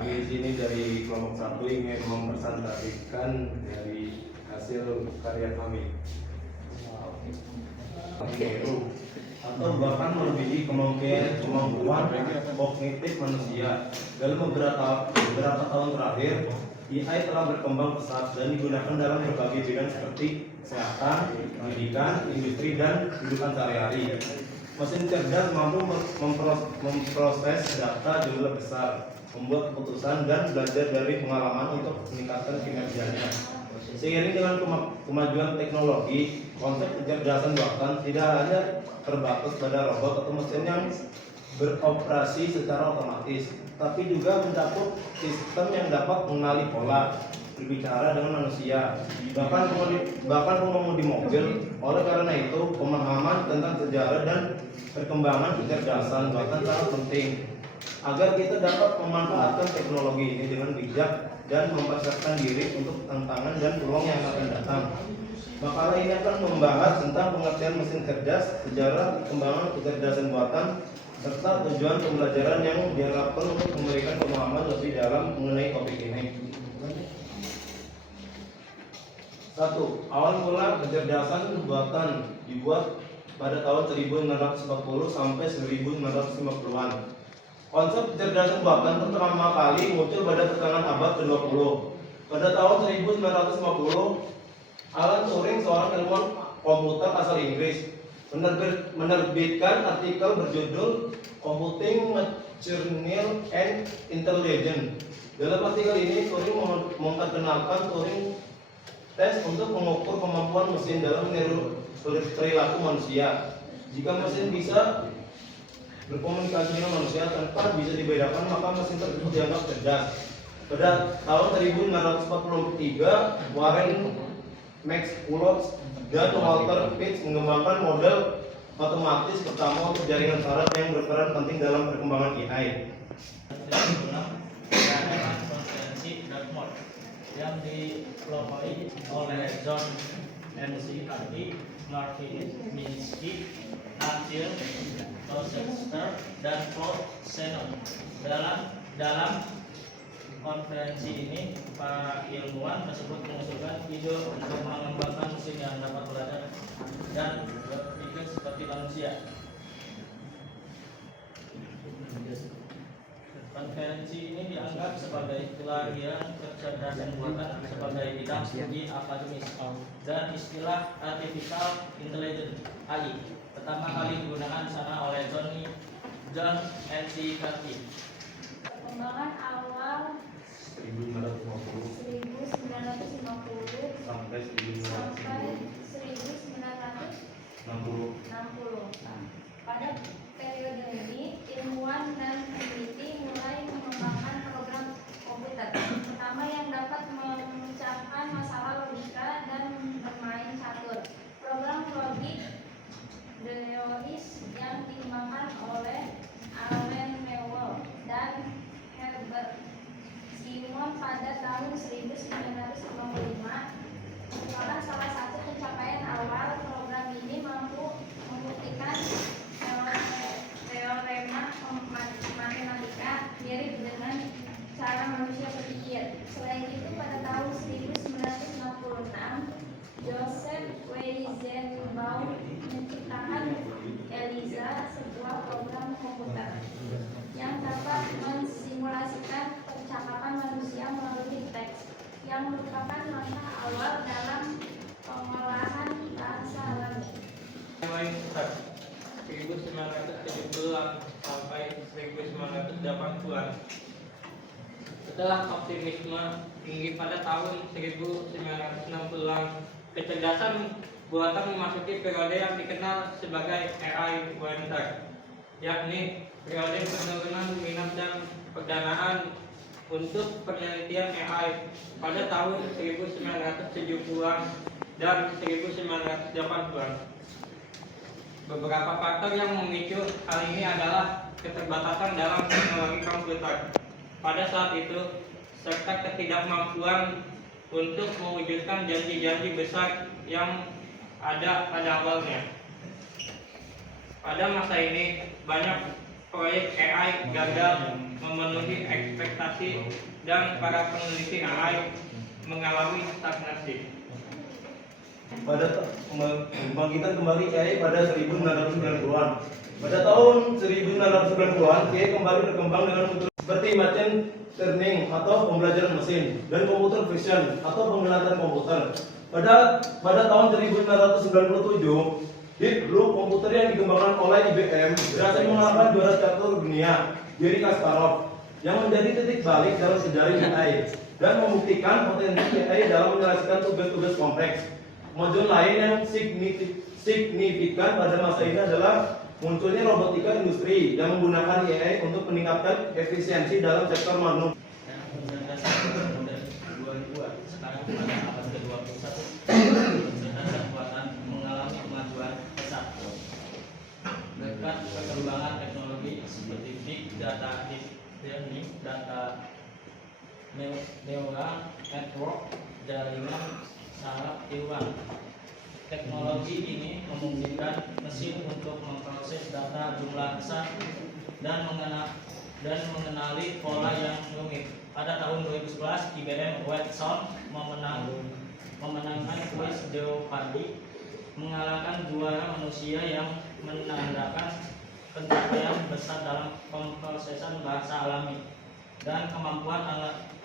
Kami di sini dari kelompok satu ingin mempresentasikan dari hasil karya kami. Atau bahkan melebihi kemampuan kognitif manusia. Dalam beberapa tahun terakhir, AI telah berkembang pesat dan digunakan dalam berbagai bidang seperti kesehatan, pendidikan, industri, dan kehidupan sehari-hari. Mesin cerdas mampu memproses data jumlah besar, membuat keputusan, dan belajar dari pengalaman untuk meningkatkan kinerjanya. Seiring dengan kemajuan teknologi, konsep kecerdasan buatan tidak hanya terbatas pada robot atau mesin yang beroperasi secara otomatis, tapi juga mencakup sistem yang dapat mengenali pola, berbicara dengan manusia, bahkan pengemudi mobil. Oleh karena itu, pemahaman tentang sejarah dan perkembangan kecerdasan buatan sangat penting agar kita dapat memanfaatkan teknologi ini dengan bijak dan mempersiapkan diri untuk tantangan dan peluang yang akan datang. Makalah ini akan membahas tentang pengertian mesin cerdas, sejarah perkembangan kecerdasan buatan, serta tujuan pembelajaran yang diharapkan untuk memberikan pemahaman lebih dalam mengenai topik ini. 1. Awal mula kecerdasan buatan dibuat pada tahun 1940 sampai 1950-an. Konsep kecerdasan buatan pertama kali muncul pada pertengahan abad ke-20. Pada tahun 1950, Alan Turing, seorang ilmuwan komputer asal Inggris, menerbitkan artikel berjudul Computing Machinery and Intelligence. Dalam artikel ini, Turing memperkenalkan Turing tes untuk mengukur kemampuan mesin dalam meniru perilaku manusia. Jika mesin bisa berkomunikasi dengan manusia tanpa bisa dibedakan, maka mesin tersebut dianggap cerdas. Pada tahun 1943, Warren McCulloch dan Walter Pitts mengembangkan model otomatis pertama untuk jaringan syarat yang berperan penting dalam perkembangan AI. Konferensi Dartmouth yang dipelopori oleh John McCarthy, Marvin Minsky, Arthur Rochester, dan Paul Shannon. Dalam konferensi ini, para ilmuwan tersebut mengusulkan ide untuk mengembangkan mesin yang dapat belajar dan berpikir seperti manusia. Konferensi ini dianggap sebagai kelahiran kecerdasan buatan sebagai bidang studi akademis, dan istilah artificial intelligence (AI) pertama kali digunakan sana oleh John McCarthy. Perkembangan awal 1950 sampai 1960. Pada periode ini, ilmuwan dan peneliti mulai mengembangkan program komputer pertama yang dapat memecahkan masalah logika dan bermain catur. Program logik teoris yang dikembangkan oleh Allen Newell dan Herbert Simon pada tahun 1955 merupakan salah satu pencapaian awal. Program ini mampu membuktikan teorema matematika mirip dengan cara manusia berpikir. Selain itu, pada tahun 1966, Joseph Weizenbaum menciptakan ELIZA, sebuah program komputer yang dapat mensimulasikan percakapan manusia melalui teks, yang merupakan langkah awal dalam pengolahan bahasa alami. 1970-an sampai 1980-an. Setelah optimisme tinggi pada tahun 1960-an, kecerdasan buatan memasuki periode yang dikenal sebagai AI winter, yakni periode penurunan minat dan pendanaan untuk penelitian AI pada tahun 1970-an dan 1980-an. Beberapa faktor yang memicu hal ini adalah keterbatasan dalam teknologi komputer pada saat itu, serta ketidakmampuan untuk mewujudkan janji-janji besar yang ada pada awalnya. Pada masa ini, banyak proyek AI gagal memenuhi ekspektasi dan para peneliti AI mengalami stagnasi. Pembangkitan kembali AI pada 1990-an. Pada tahun 1990-an, AI kembali berkembang dengan metode seperti machine learning atau pembelajaran mesin dan computer vision atau penglihatan komputer. Pada tahun 1997, Deep Blue komputer yang dikembangkan oleh IBM berhasil mengalahkan juara catur dunia, Garry Kasparov, yang menjadi titik balik dalam sejarah AI dan membuktikan potensi AI dalam menyelesaikan tugas-tugas kompleks. Kemajuan lain yang signifikan pada masa ini adalah munculnya robotika industri yang menggunakan AI untuk meningkatkan efisiensi dalam sektor manusia. Sekarang pada abad ke-21, kecerdasan buatan mengalami kemajuan pesat. Berkat perkembangan teknologi seperti big data, deep learning, data neural network, jaringan saraf tiruan. Teknologi ini memungkinkan mesin untuk memproses data jumlah besar dan mengenali pola yang rumit. Pada tahun 2011, IBM Watson memenangkan kuis Jeopardy, mengalahkan juara manusia yang menandakan pencapaian besar dalam pemrosesan bahasa alami dan kemampuan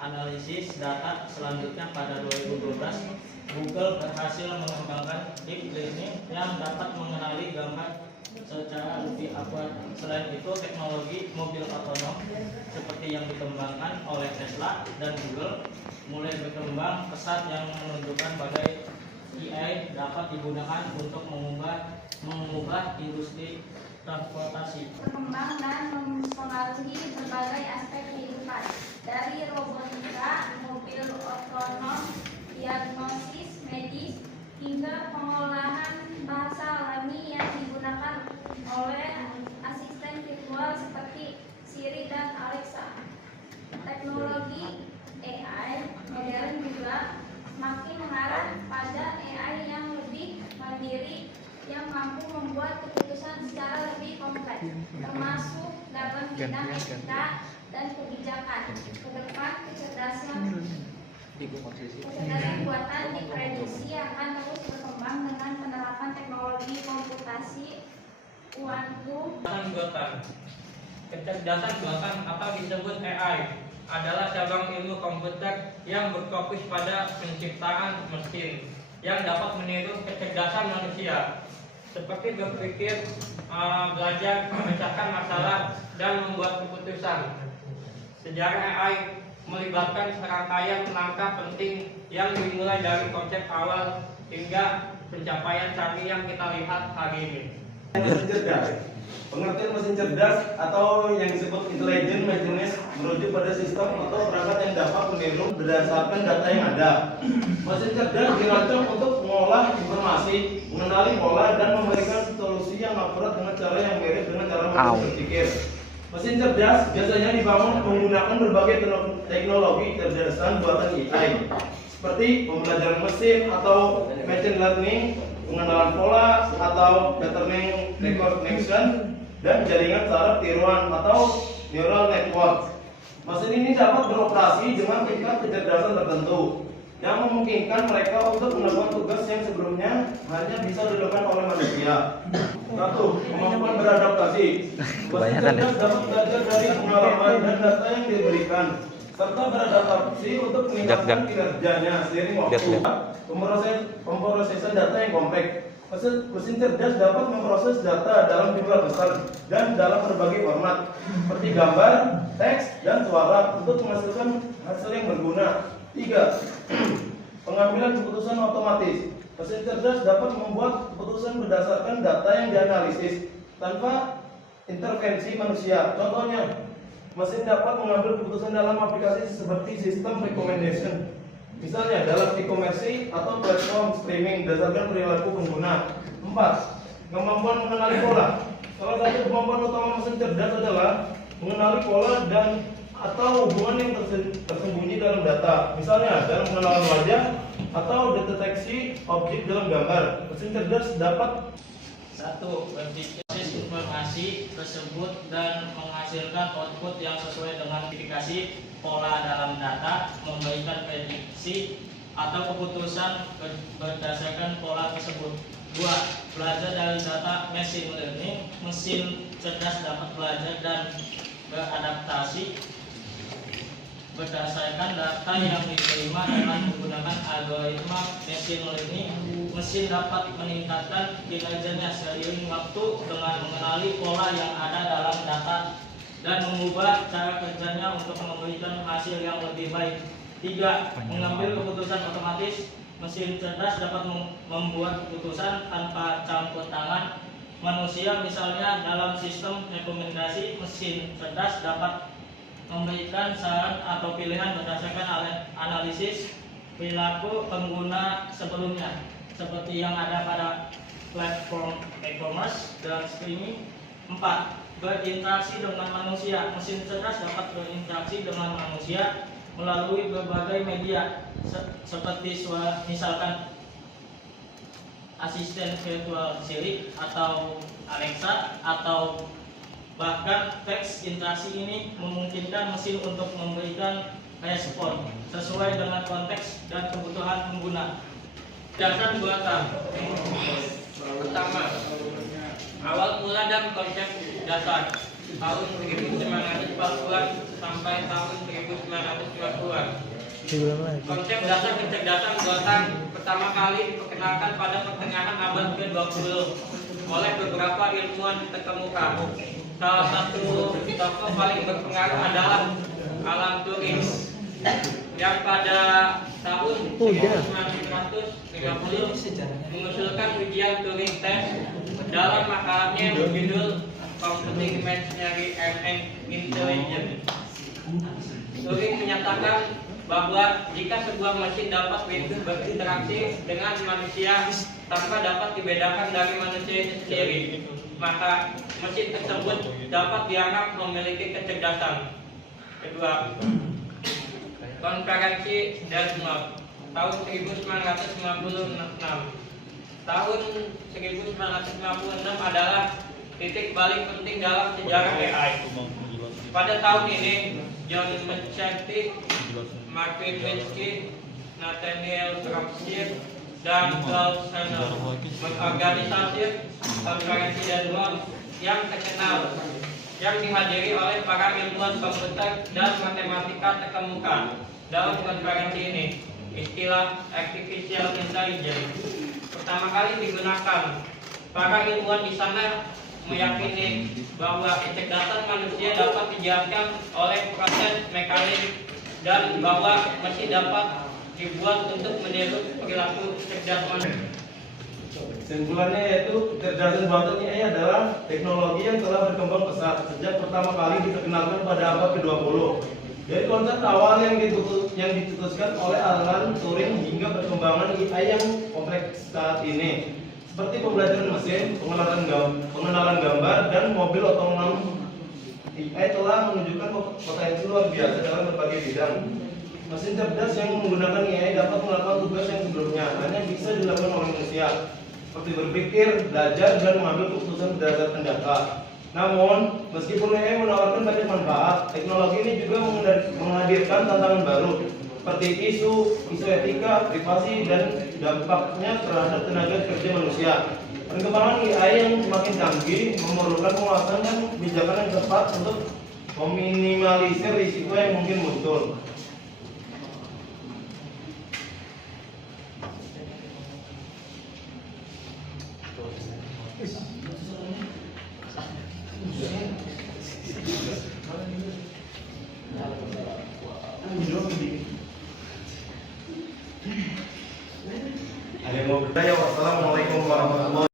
analisis data. Selanjutnya pada 2012, Google berhasil mengembangkan deep learning yang dapat mengenali gambar secara lebih akurat. Selain itu, teknologi mobil otonom seperti yang dikembangkan oleh Tesla dan Google mulai berkembang pesat, yang menunjukkan bagai AI dapat digunakan untuk mengubah industri transportasi. Berkembang dan mempengaruhi berbagai aspek kehidupan, dari robotika, mobil otonom, diagnosis medis, hingga pengolahan bahasa alami yang digunakan oleh asisten virtual seperti Siri dan Alexa. Teknologi AI modern juga makin mengarah pada AI yang lebih mandiri, yang mampu membuat keputusan secara lebih kompleks, termasuk dalam bidang etika dan kebijakan. Ke depan, kecerdasan buatan diprediksi akan terus berkembang dengan penerapan teknologi komputasi kuantum. Kecerdasan buatan atau disebut AI adalah cabang ilmu komputer yang berfokus pada penciptaan mesin yang dapat meniru kecerdasan manusia, seperti berpikir, belajar, memecahkan masalah, dan membuat keputusan. Sejarah AI melibatkan serangkaian langkah penting yang dimulai dari konsep awal hingga pencapaian canggih yang kita lihat hari ini. Mesin cerdas. Pengertian mesin cerdas atau yang disebut intelligent machines merujuk pada sistem atau perangkat yang dapat meniru berdasarkan data yang ada. Mesin cerdas dirancang untuk mengolah informasi, mengenali pola, dan memberikan solusi yang akurat dengan cara yang mirip dengan cara manusia berpikir. Mesin cerdas biasanya dibangun menggunakan berbagai teknologi kecerdasan buatan AI, seperti pembelajaran mesin atau machine learning, pengenalan pola atau pattern recognition, dan jaringan saraf tiruan atau neural network. Mesin ini dapat beroperasi dengan tingkat kecerdasan tertentu yang memungkinkan mereka untuk melakukan tugas yang sebelumnya hanya bisa dilakukan oleh manusia. 1. Kemampuan beradaptasi. Mesin cerdas dapat belajar dari pengalaman dan data yang diberikan, serta beradaptasi untuk meningkatkan kinerjanya seiring waktu. Pemrosesan data yang kompleks. Mesin cerdas dapat memproses data dalam jumlah besar dan dalam berbagai format, seperti gambar, teks, dan suara, untuk menghasilkan hasil yang berguna. 3. Pengambilan keputusan otomatis. Mesin cerdas dapat membuat keputusan berdasarkan data yang dianalisis tanpa intervensi manusia. Contohnya, mesin dapat mengambil keputusan dalam aplikasi seperti sistem recommendation, misalnya dalam e-commerce atau platform streaming berdasarkan perilaku pengguna. 4. Kemampuan mengenali pola. Salah satu kemampuan utama mesin cerdas adalah mengenali pola dan atau hubungan yang tersembunyi dalam data, misalnya dalam pengenalan wajah atau deteksi objek dalam gambar. Mesin cerdas dapat 1. Berpikir informasi tersebut dan menghasilkan output yang sesuai dengan verifikasi pola dalam data, memberikan prediksi atau keputusan berdasarkan pola tersebut. 2. Belajar dari data machine learning. Mesin cerdas dapat belajar dan beradaptasi berdasarkan data yang diterima dengan menggunakan algoritma machine learning. Mesin dapat meningkatkan kinerjanya seiring waktu dengan mengenali pola yang ada dalam data dan mengubah cara kerjanya untuk memberikan hasil yang lebih baik. 3. Mengambil keputusan otomatis. Mesin cerdas dapat membuat keputusan tanpa campur tangan manusia. Misalnya dalam sistem rekomendasi, mesin cerdas dapat memberikan saran atau pilihan berdasarkan analisis perilaku pengguna sebelumnya, seperti yang ada pada platform e-commerce dan streaming. 4. Berinteraksi dengan manusia. Mesin cerdas dapat berinteraksi dengan manusia melalui berbagai media seperti misalkan asisten virtual Siri atau Alexa atau bahkan teks. Interaksi ini memungkinkan mesin untuk memberikan respon sesuai dengan konteks dan kebutuhan pengguna. Dasar buatan. Pertama, awal mula dan konsep dasar tahun 1940-an sampai tahun 1990-an. Konsep dasar kecerdasan buatan pertama kali diperkenalkan pada pertengahan abad ke-20 oleh beberapa ilmuwan terkemuka. Salah satu tokoh paling berpengaruh adalah Alan Turing yang pada tahun 1930 mengusulkan ujian Turing test dalam makalahnya berjudul Computing Machinery and Intelligence. Turing menyatakan bahwa jika sebuah mesin dapat berinteraksi dengan manusia tanpa dapat dibedakan dari manusia itu sendiri, maka mesin tersebut dapat dianggap memiliki kecerdasan. Kedua, konferensi Dartmouth tahun 1996. Tahun 1996 adalah titik balik penting dalam sejarah AI. Pada tahun ini, John McCarthy, Marvin Minsky, Nathaniel Gramsci, dan Klaus Schwab mengorganisasi konferensi Dartmouth yang terkenal yang dihadiri oleh para ilmuwan komputer dan matematika terkemuka. Dalam konferensi ini, istilah artificial intelligence pertama kali digunakan. Para ilmuwan di sana meyakini bahwa kecerdasan manusia dapat dijelaskan oleh proses mekanik dan bahwa mesin dapat dibuat untuk meniru perilaku cerdas manusia. Kesimpulannya yaitu kecerdasan buatan AI adalah teknologi yang telah berkembang pesat sejak pertama kali diperkenalkan pada abad ke-20. Dari konsep awal yang dicetuskan oleh Alan Turing hingga perkembangan AI yang kompleks saat ini, seperti pembelajaran mesin, pengenalan gambar, dan mobil otonom. AI telah menunjukkan potensi luar biasa dalam berbagai bidang. Mesin cerdas yang menggunakan AI dapat melakukan tugas yang sebelumnya hanya bisa dilakukan oleh manusia, seperti berpikir, belajar, dan mengambil keputusan berdasarkan data. Namun, meskipun AI menawarkan banyak manfaat, teknologi ini juga menghadirkan tantangan baru, seperti isu etika, privasi, dan dampaknya terhadap tenaga kerja manusia. Perkembangan AI yang semakin canggih memerlukan penguasaan dan kebijakan yang tepat untuk meminimalisir risiko yang mungkin muncul. Ada yang mau bertanya? Wassalamualaikum warahmatullahi wabarakatuh.